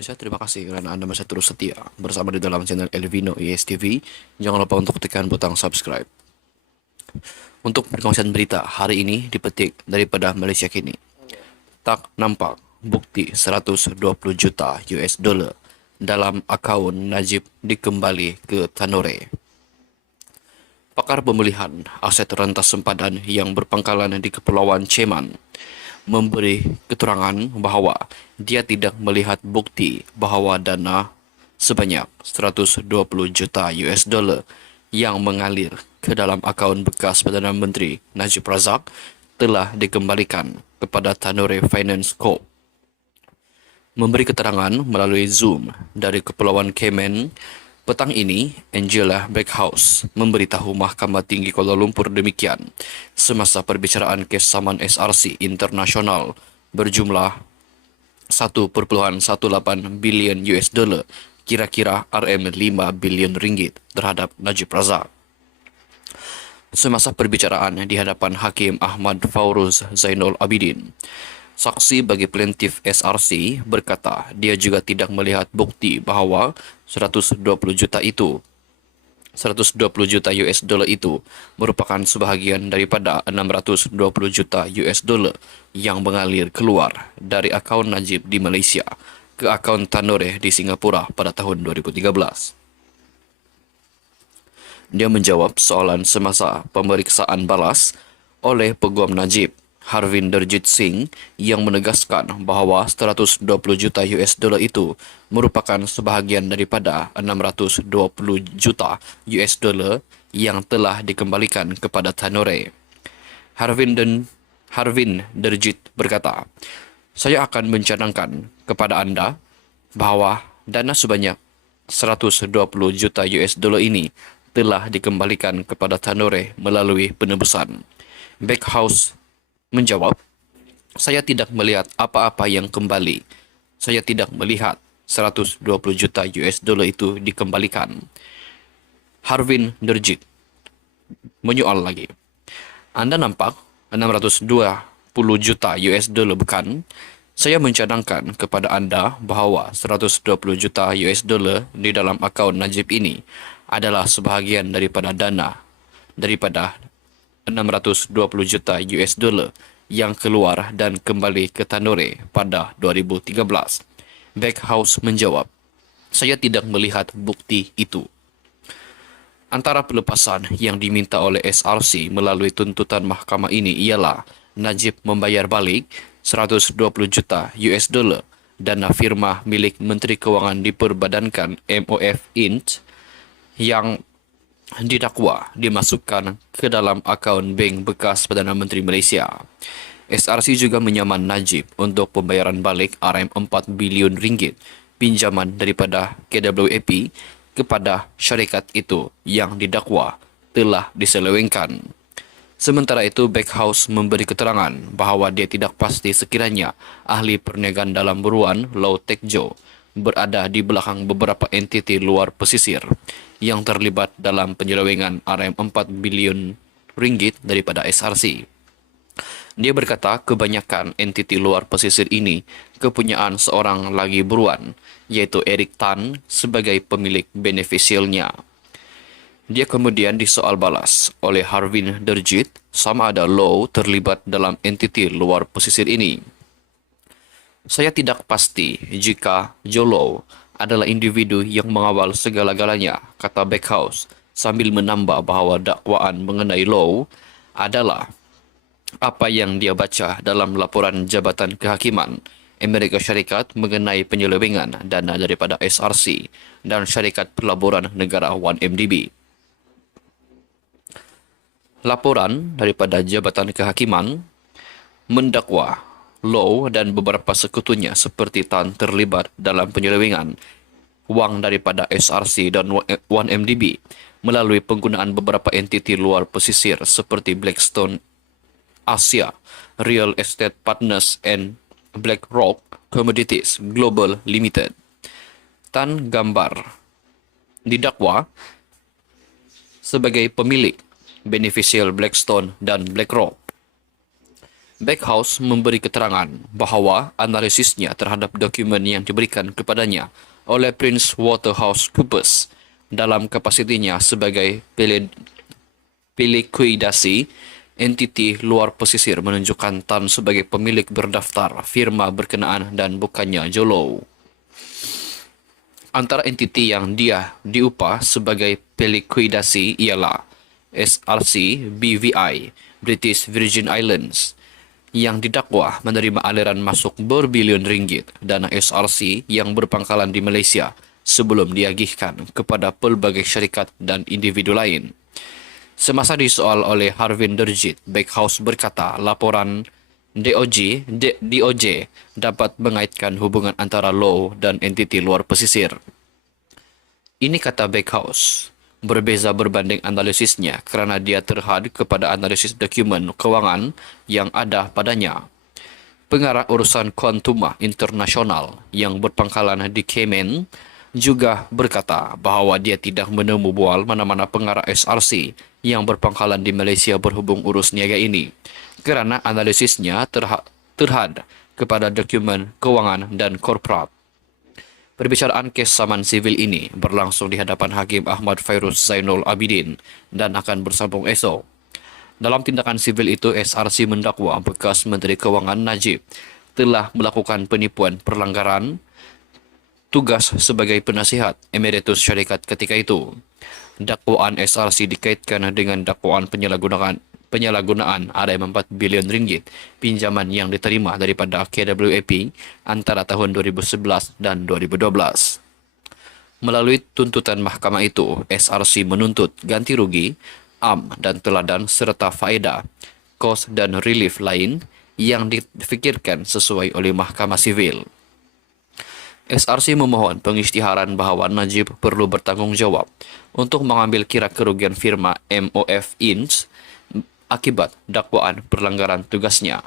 Malaysia, terima kasih kerana anda masih terus setia bersama di dalam channel Elvino ESTV. Jangan lupa untuk tekan butang subscribe. Untuk perkongsian berita hari ini dipetik daripada Malaysia Kini. Tak nampak bukti 120 juta US dollar dalam akaun Najib dikembali ke Tanore. Pakar pemulihan aset rentas sempadan yang berpangkalan di Kepulauan Ceman memberi keterangan bahawa dia tidak melihat bukti bahawa dana sebanyak 120 juta US dollar yang mengalir ke dalam akaun bekas Perdana Menteri Najib Razak telah dikembalikan kepada Tanore Finance Corp. Memberi keterangan melalui Zoom dari Kepulauan Cayman petang ini, Angela Backhouse memberitahu Mahkamah Tinggi Kuala Lumpur demikian semasa perbicaraan kes saman SRC internasional berjumlah 1.18 bilion US dollar, kira-kira RM5 bilion ringgit terhadap Najib Razak. Semasa perbicaraan di hadapan Hakim Ahmad Fauruz Zainul Abidin, saksi bagi plaintiff SRC berkata dia juga tidak melihat bukti bahawa 120 juta US dollar itu merupakan sebahagian daripada 620 juta US dollar yang mengalir keluar dari akaun Najib di Malaysia ke akaun Tanore di Singapura pada tahun 2013. Dia menjawab soalan semasa pemeriksaan balas oleh Peguam Najib Harvinderjit Singh yang menegaskan bahawa 120 juta US dollar itu merupakan sebahagian daripada 620 juta US dollar yang telah dikembalikan kepada Tanore. Harvinderjit berkata, "Saya akan mencadangkan kepada anda bahawa dana sebanyak 120 juta US dollar ini telah dikembalikan kepada Tanore melalui penebusan." Backhouse menjawab, "Saya tidak melihat apa-apa yang kembali. Saya tidak melihat 120 juta US dollar itu dikembalikan." Harvinderjit menyoal lagi, "Anda nampak 620 juta US dollar bukan? Saya mencadangkan kepada anda bahawa 120 juta US dollar di dalam akaun Najib ini adalah sebahagian daripada dana daripada 620 juta US dollar yang keluar dan kembali ke Tanore pada 2013. Backhouse menjawab, "Saya tidak melihat bukti itu." Antara pelepasan yang diminta oleh SRC melalui tuntutan mahkamah ini ialah Najib membayar balik 120 juta US dollar dana firma milik Menteri Kewangan diperbadankan MOF Inc. yang didakwa dimasukkan ke dalam akaun bank bekas Perdana Menteri Malaysia. SRC juga menyaman Najib untuk pembayaran balik RM4 bilion ringgit pinjaman daripada KWAP kepada syarikat itu yang didakwa telah diselewengkan. Sementara itu, Backhouse memberi keterangan bahawa dia tidak pasti sekiranya ahli perniagaan dalam buruan Lau Tek Jo berada di belakang beberapa entiti luar pesisir yang terlibat dalam penyelewengan RM4 bilion ringgit daripada SRC. Dia berkata kebanyakan entiti luar pesisir ini kepunyaan seorang lagi buruan, iaitu Eric Tan sebagai pemilik beneficialnya. Dia kemudian disoal balas oleh Harvinderjit sama ada Lau terlibat dalam entiti luar pesisir ini. "Saya tidak pasti jika Jolo adalah individu yang mengawal segala-galanya," kata Backhouse sambil menambah bahawa dakwaan mengenai Lau adalah apa yang dia baca dalam laporan Jabatan Kehakiman Amerika Syarikat mengenai penyelewengan dana daripada SRC dan Syarikat Pelaburan Negara 1MDB. Laporan daripada Jabatan Kehakiman mendakwa Lau dan beberapa sekutunya seperti Tan terlibat dalam penyelewengan wang daripada SRC dan 1MDB melalui penggunaan beberapa entiti luar pesisir seperti Blackstone Asia Real Estate Partners and BlackRock Commodities Global Limited. Tan Gambar didakwa sebagai pemilik beneficial Blackstone dan BlackRock. Backhouse memberi keterangan bahawa analisisnya terhadap dokumen yang diberikan kepadanya oleh PricewaterhouseCoopers dalam kapasitinya sebagai pelikuidasi entiti luar pesisir menunjukkan Tan sebagai pemilik berdaftar firma berkenaan dan bukannya Jolo. Antara entiti yang dia diupah sebagai pelikuidasi ialah SRC BVI, British Virgin Islands, yang didakwa menerima aliran masuk berbilion ringgit dana SRC yang berpangkalan di Malaysia sebelum diagihkan kepada pelbagai syarikat dan individu lain. Semasa disoal oleh Harvinder Jeet, Backhouse berkata laporan DOJ dapat mengaitkan hubungan antara Low dan entiti luar pesisir. Ini kata Backhouse berbeza berbanding analisisnya kerana dia terhad kepada analisis dokumen kewangan yang ada padanya. Pengarah urusan Quantuma Internasional yang berpangkalan di Cayman juga berkata bahawa dia tidak menemu bual mana-mana pengarah SRC yang berpangkalan di Malaysia berhubung urus niaga ini kerana analisisnya terhad kepada dokumen kewangan dan korporat. Perbicaraan kes saman sivil ini berlangsung di hadapan Hakim Ahmad Fairuz Zainul Abidin dan akan bersambung esok. Dalam tindakan sivil itu, SRC mendakwa bekas Menteri Kewangan Najib telah melakukan penipuan perlanggaran tugas sebagai penasihat emeritus syarikat ketika itu. Dakwaan SRC dikaitkan dengan dakwaan penyalahgunaan RM4 bilion pinjaman yang diterima daripada KWAP antara tahun 2011 dan 2012. Melalui tuntutan mahkamah itu, SRC menuntut ganti rugi, am dan teladan serta faedah, kos dan relief lain yang difikirkan sesuai oleh mahkamah sivil. SRC memohon pengisytiharan bahawa Najib perlu bertanggungjawab untuk mengambil kira kerugian firma MOF Inc. akibat dakwaan perlanggaran tugasnya.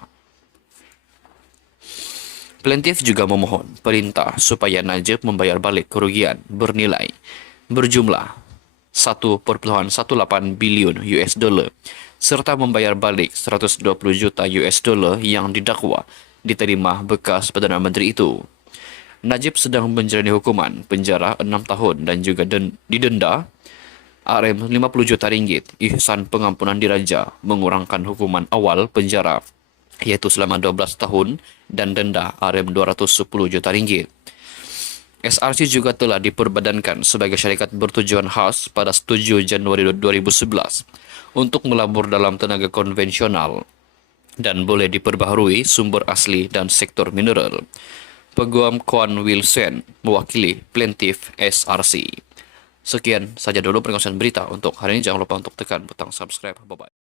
Plaintiff juga memohon perintah supaya Najib membayar balik kerugian bernilai berjumlah 1.18 bilion US dollar serta membayar balik 120 juta US dollar yang didakwa diterima bekas Perdana Menteri itu. Najib sedang menjalani hukuman penjara 6 tahun dan juga didenda RM50 juta ringgit. Ihsan pengampunan diraja mengurangkan hukuman awal penjara iaitu selama 12 tahun dan denda RM210 juta ringgit. SRC juga telah diperbadankan sebagai syarikat bertujuan khas pada 7 Januari 2011 untuk melabur dalam tenaga konvensional dan boleh diperbaharui sumber asli dan sektor mineral. Peguam Kwan Wilson mewakili plaintiff SRC. Sekian saja dulu perkongsian berita untuk hari ini. Jangan lupa untuk tekan butang subscribe. Bye-bye.